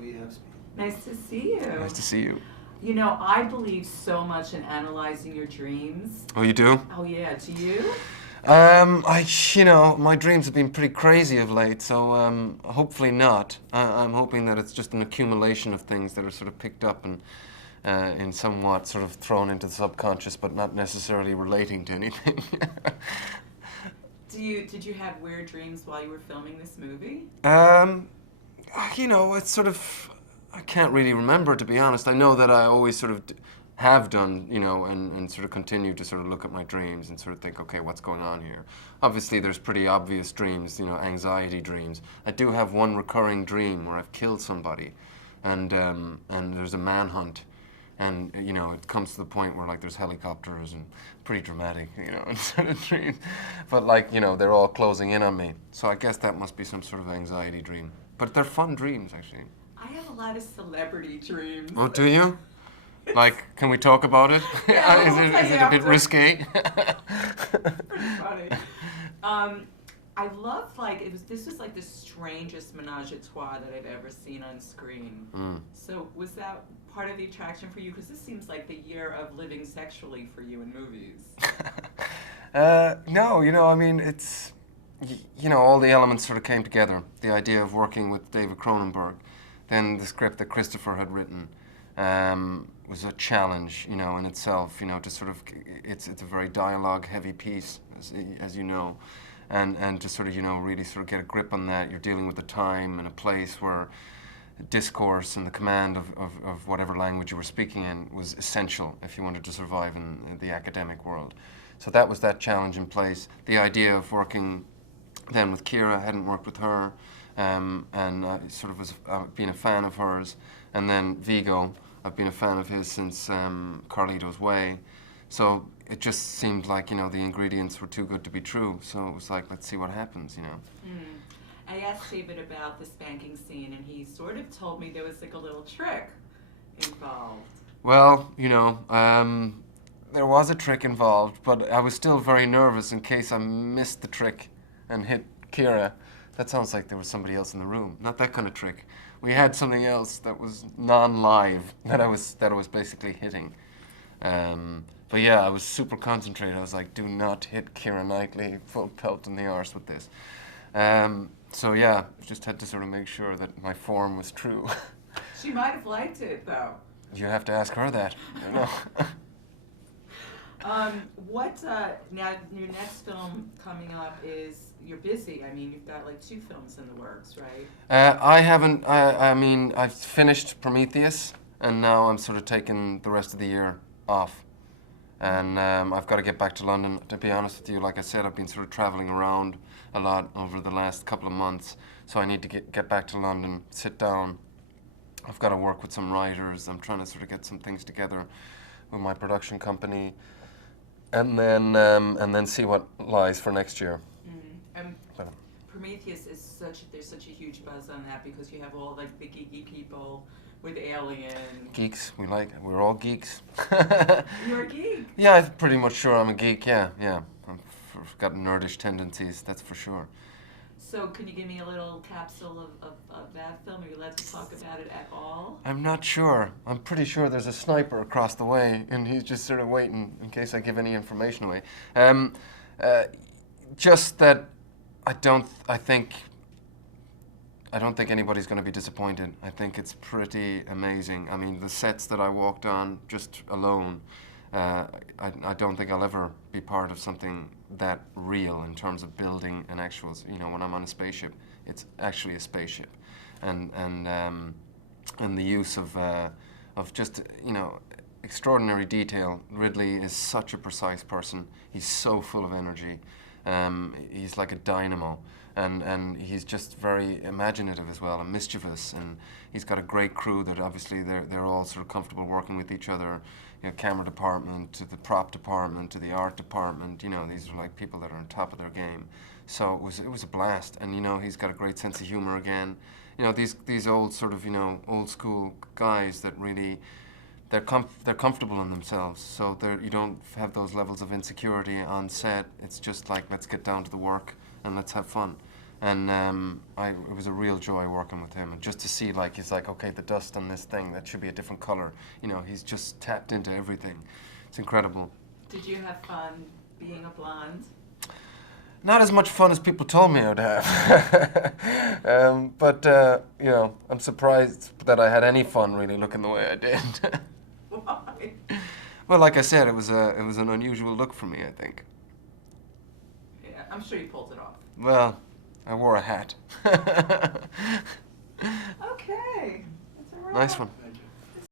we have speed. Nice to see you. Nice to see you. You know, I believe so much in analyzing your dreams. Oh, you do? Oh yeah, do you? My dreams have been pretty crazy of late, so hopefully not. I'm hoping that it's just an accumulation of things that are sort of picked up and in somewhat sort of thrown into the subconscious, but not necessarily relating to anything. Did you have weird dreams while you were filming this movie? It's sort of, I can't really remember, to be honest. I know that I always sort of have done, and sort of continue to sort of look at my dreams and sort of think, okay, what's going on here? Obviously, there's pretty obvious dreams, anxiety dreams. I do have one recurring dream where I've killed somebody, and there's a manhunt. And, it comes to the point where, like, there's helicopters and pretty dramatic, sort of dreams. But, like, they're all closing in on me. So I guess that must be some sort of anxiety dream. But they're fun dreams, actually. I have a lot of celebrity dreams. Oh, do you? Like, can we talk about it? Yeah, is it a bit risque? Pretty funny. I love, this was like the strangest menage a trois that I've ever seen on screen. So was that part of the attraction for you? Because this seems like the year of living sexually for you in movies. No, it's, all the elements sort of came together. The idea of working with David Cronenberg, then the script that Christopher had written, was a challenge, in itself, to sort of, it's a very dialogue-heavy piece, as you know. And to sort of, really sort of get a grip on that. You're dealing with a time and a place where discourse and the command of whatever language you were speaking in was essential if you wanted to survive in the academic world. So that was that challenge in place. The idea of working then with Kira, I hadn't worked with her, and I sort of was been a fan of hers. And then Vigo, I've been a fan of his since Carlito's Way. So it just seemed like, the ingredients were too good to be true. So it was like, let's see what happens, I asked David about the spanking scene, and he sort of told me there was like a little trick involved. Well, there was a trick involved, but I was still very nervous in case I missed the trick and hit Kira. That sounds like there was somebody else in the room. Not that kind of trick. We had something else that was non-live that I was basically hitting. But yeah, I was super concentrated. I was like, do not hit Keira Knightley full pelt in the arse with this. So yeah, just had to sort of make sure that my form was true. She might have liked it, though. You have to ask her that. Now your next film coming up is, you're busy. I mean, you've got like 2 films in the works, right? I haven't, I've finished Prometheus, and now I'm sort of taking the rest of the year off. And I've got to get back to London. To be honest with you, like I said, I've been sort of traveling around a lot over the last couple of months. So I need to get back to London, sit down. I've got to work with some writers. I'm trying to sort of get some things together with my production company, and then see what lies for next year. Prometheus is there's such a huge buzz on that because you have all like the geeky people with Alien. Geeks, we're all geeks. You're a geek. Yeah, I'm pretty much sure I'm a geek, yeah. I've got nerdish tendencies, that's for sure. So can you give me a little capsule of that film? Are you allowed to talk about it at all? I'm not sure. I'm pretty sure there's a sniper across the way, and he's just sort of waiting in case I give any information away. Just that I don't think anybody's going to be disappointed. I think it's pretty amazing. I mean, the sets that I walked on just alone, I don't think I'll ever be part of something that real in terms of building an actual, when I'm on a spaceship, it's actually a spaceship. And the use of just, extraordinary detail. Ridley is such a precise person. He's so full of energy. He's like a dynamo, and he's just very imaginative as well and mischievous, and he's got a great crew that obviously they're all sort of comfortable working with each other. Camera department to the prop department to the art department. These are like people that are on top of their game. So it was a blast, and he's got a great sense of humor again. These old sort of old school guys that really. They're comfortable in themselves, so you don't have those levels of insecurity on set. It's just like, let's get down to the work and let's have fun. And it was a real joy working with him, and just to see like he's like, okay, the dust on this thing, that should be a different color. You know, he's just tapped into everything. It's incredible. Did you have fun being a blonde? Not as much fun as people told me I would have. But you know, I'm surprised that I had any fun really looking the way I did. Why? Well, like I said, it was an unusual look for me, I think. Yeah, I'm sure you pulled it off. Well, I wore a hat. Okay. That's a wrap. Nice one.